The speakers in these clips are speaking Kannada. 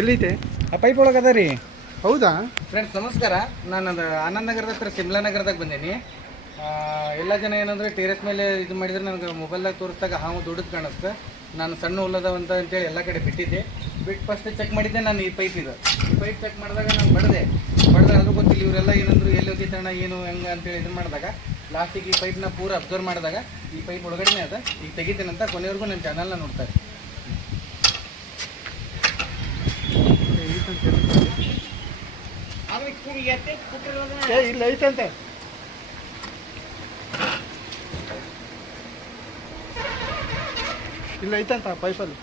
ಎಲ್ಲಿದೆ? ಆ ಪೈಪ್ ಒಳಗೆ ಅದ ರೀ. ಹೌದಾ? ಫ್ರೆಂಡ್ಸ್ ನಮಸ್ಕಾರ. ನಾನು ಅದು ಆನಂದ್ ನಗರದ ಹತ್ರ ಸಿಮ್ಲಾ ನಗರದಾಗ ಬಂದೀನಿ. ಎಲ್ಲ ಜನ ಏನಂದ್ರೆ ಟೇರೆಸ್ ಮೇಲೆ ಇದು ಮಾಡಿದ್ರೆ ನನಗೆ ಮೊಬೈಲ್ದಾಗ ತೋರಿಸಿದಾಗ ಹಾವು ದೊಡ್ಡದು ಕಾಣಿಸ್ತು ನಾನು ಸಣ್ಣ ಹುಲ್ಲದವಂತ ಅಂತೇಳಿ ಎಲ್ಲ ಕಡೆ ಬಿಟ್ಟಿದ್ದೆ. ಬಿಟ್ಟು ಫಸ್ಟ್ ಚೆಕ್ ಮಾಡಿದ್ದೆ ನಾನು ಈ ಪೈಪ್ ಇದು. ಈ ಪೈಪ್ ಚೆಕ್ ಮಾಡಿದಾಗ ನಾನು ಬಡದೆ. ಬಡ್ದೆ ಅದು ಗೊತ್ತಿಲ್ಲ ಇವರೆಲ್ಲ ಏನಂದ್ರು ಎಲ್ಲಿ ಹೋಗಿತ್ತಣ್ಣ ಏನು ಹೆಂಗೆ ಅಂತೇಳಿ ಇದು ಮಾಡಿದಾಗ ಲಾಸ್ಟಿಗೆ ಈ ಪೈಪ್ನ ಪೂರ ಅಬ್ಸರ್ವ್ ಮಾಡಿದಾಗ ಈ ಪೈಪ್ ಒಳಗಡೆನೇ ಅದ. ಈಗ ತೆಗಿತೇನಂತ ಕೊನೆವರೆಗೂ ನನ್ನ ಚಾನಲ್ನ ನೋಡ್ತಾರೆ. ಇಲ್ಲ ಐತಂತೆ ಇಲ್ಲ ಐತಂತ ಪೈಪಲ್ಲಿ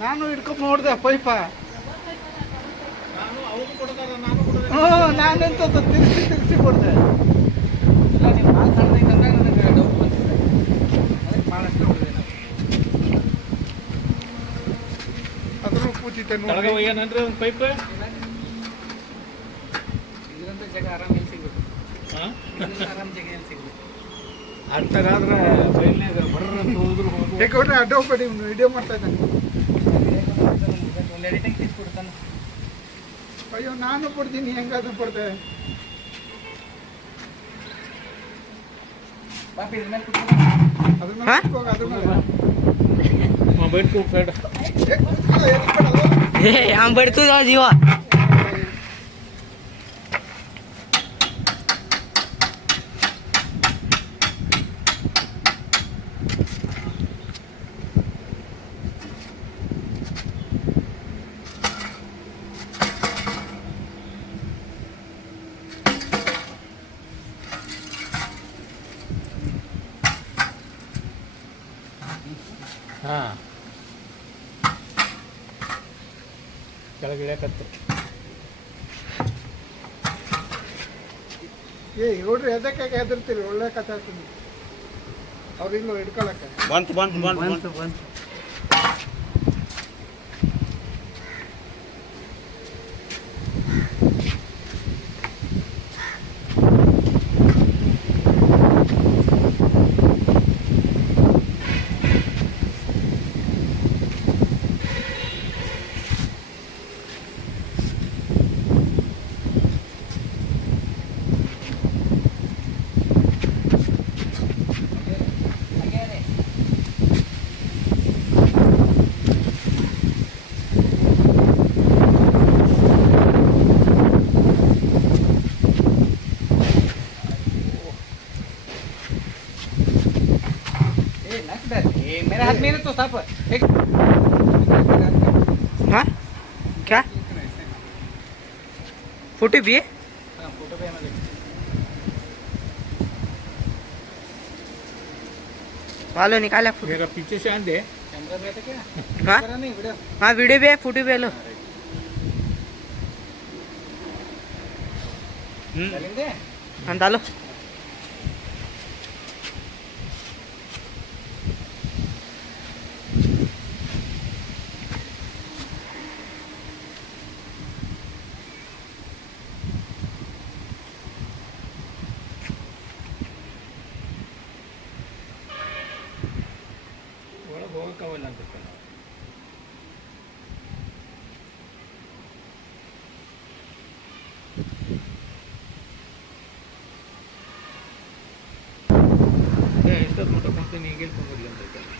ನಾನು ಹಿಡ್ಕೊಂಡು ನೋಡಿದೆ, ಪೈಪ ಹ್ಞೂ ನಾನೆಂತ ತಿರುಗಿಸಿ ತಿರುಗಿಸಿ ಕೊಡ್ದೆ ಇಲ್ಲ ನೀವು ನನಗೆ ಡೌಟ್ ಬಂದಿದೆ ಅದಕ್ಕೆ ನಾನು ನೋಡಿ ಏನಂದ್ರೆ ಒಂದು ಪೈಪ್ ಜಾಗ ಆರಾಮಾಗಿ ಸಿಗ್ಬೇಕು ಆರಾಮ ಜಾಗ ಎಲ್ಲಿ ಸಿಗ್ಬೇಕು ಅಂತಾರಾದ್ರೆ ಬಯಲ್ನಾಗ ಬರ್ರ ಅಂತ ಹೋದ್ರು ಅಡ್ಡ ಹೋಗ್ಬೇಡಿ ವಿಡಿಯೋ ಮಾಡ್ತಾ ಇದ್ದಾನೆ ಒಂದು ಎಡಿಟಿಂಗ್ ಪೀಸ್ ಕೊಡ್ತಾನೆ ಅಯ್ಯೋ ನಾನು ಕೊಡ್ತೀನಿ ಹೆಂಗಾದ್ರೂ ಕೊಡ್ತೆ ಪಾಪಿ ಇದ್ರ ಮೇಲೆ ಕೂತ್ಕೊ. ಅದ್ರ ಮೇಲೆ ಅದ್ರ ಮೇಲೆ ಮೊಬೈಲ್ ಕೂಗ್ಬೇಡ ಏ, ಕೂತ್ಕೊಳ್ಳೋ, ಎಲ್ಲಿ ಕೊಡೋದು? ಏ ಹಂಗ್ ಬಿಡ್ತದ ಜೀವ ಹಾಂ ಕೆಳಗೆ ಇಳಿಯಕತ್ತ ಏ ನೋಡ್ರಿ ಅದಕ್ಕೆ ಹೆದರ್ತೀರಿ? ಒಳ್ಳೆ ಕಥೆ ಹೇಳ್ತೀನಿ ಅವ್ರಿಲ್ಲ ಹಿಡ್ಕೊಳಕ್ಕೆ. ಬಂತು ಬಂತು ಬಂತು. ಬಂತು ಬಂತು. ए मेरे हाथ में है ना तो साफ एक हाँ क्या फुटी भी हाँ, फोटो पे आना देखो वालो निकाला फुटी मेरा पीछे से आंदे कैमरा भी आता क्या हाँ करा नहीं वीडियो हाँ वीडियो भी है फुटी भी है लो डालेंगे हाँ डालो கீழ்ப்பகுதியில் இருக்கிறது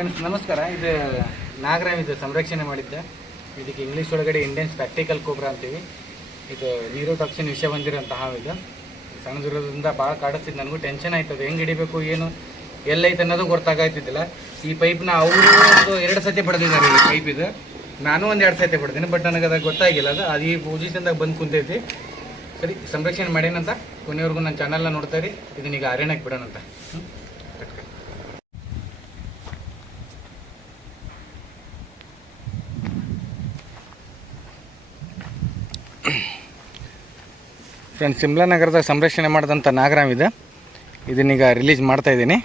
ಫ್ರೆಂಡ್ಸ್, ನಮಸ್ಕಾರ. ಇದು ನಾಗರಾಮ್, ಇದು ಸಂರಕ್ಷಣೆ ಮಾಡಿದ್ದೆ. ಇದಕ್ಕೆ ಇಂಗ್ಲೀಷ್ ಒಳಗಡೆ ಇಂಡಿಯನ್ ಸ್ಪೆಕ್ಟಿಕಲ್ ಕೋಬ್ರಾ ಅಂತೀವಿ. ಇದು ನೀರು ಟಾಕ್ಸಿನ್ ವಿಷಯ ಬಂದಿರೋಂತಹ ಇದು. ಸಣ್ಣದಿರೋದ್ರಿಂದ ಭಾಳ ಕಾಡಿಸ್ತಿದ್ದು ನನಗೂ ಟೆನ್ಷನ್ ಆಯ್ತದೆ. ಹೆಂಗೆ ಹಿಡಿಬೇಕು, ಏನು? ಎಲ್ಲೈತೆ ಅನ್ನೋದು ಗೊತ್ತಾಗ್ತಿದ್ದಿಲ್ಲ ಈ ಪೈಪ್ನ ಅವರು ಒಂದು ಎರಡು ಸತಿ ಬಡ್ದಿದ್ದಾರೆ ಈ ಪೈಪ್ ಇದು. ನಾನು ಒಂದು ಎರಡು ಸತಿ ಬಡ್ದೀನಿ ಬಟ್ ನನಗೆ ಅದು ಗೊತ್ತಾಗಿಲ್ಲ. ಅದು ಅದು ಈ ಪೊಸಿಷನ್ದಾಗ ಬಂದು ಕುಂತೈತಿ. ಸರಿ, ಸಂರಕ್ಷಣೆ ಮಾಡೇನಂತ? ಕೊನೆಯವರೆಗೂ ನನ್ನ ಚಾನಲ್ನ ನೋಡ್ತಾ ರೀ ಇದನ್ನೀಗ ಅರಣ್ಯಕ್ಕೆ ಬಿಡೋಣಂತ. ಹ್ಮ್? ಫ್ರೆಂಡ್ಸ್ ಸಿಮ್ಲಾ ನಗರದ ಸಂರಕ್ಷಣೆ ಮಾಡಿದಂಥ ನಾಗರಾಮ್ ಇದೆ. ಇದನ್ನೀಗ ರಿಲೀಸ್ ಮಾಡ್ತಾ ಇದ್ದೀನಿ.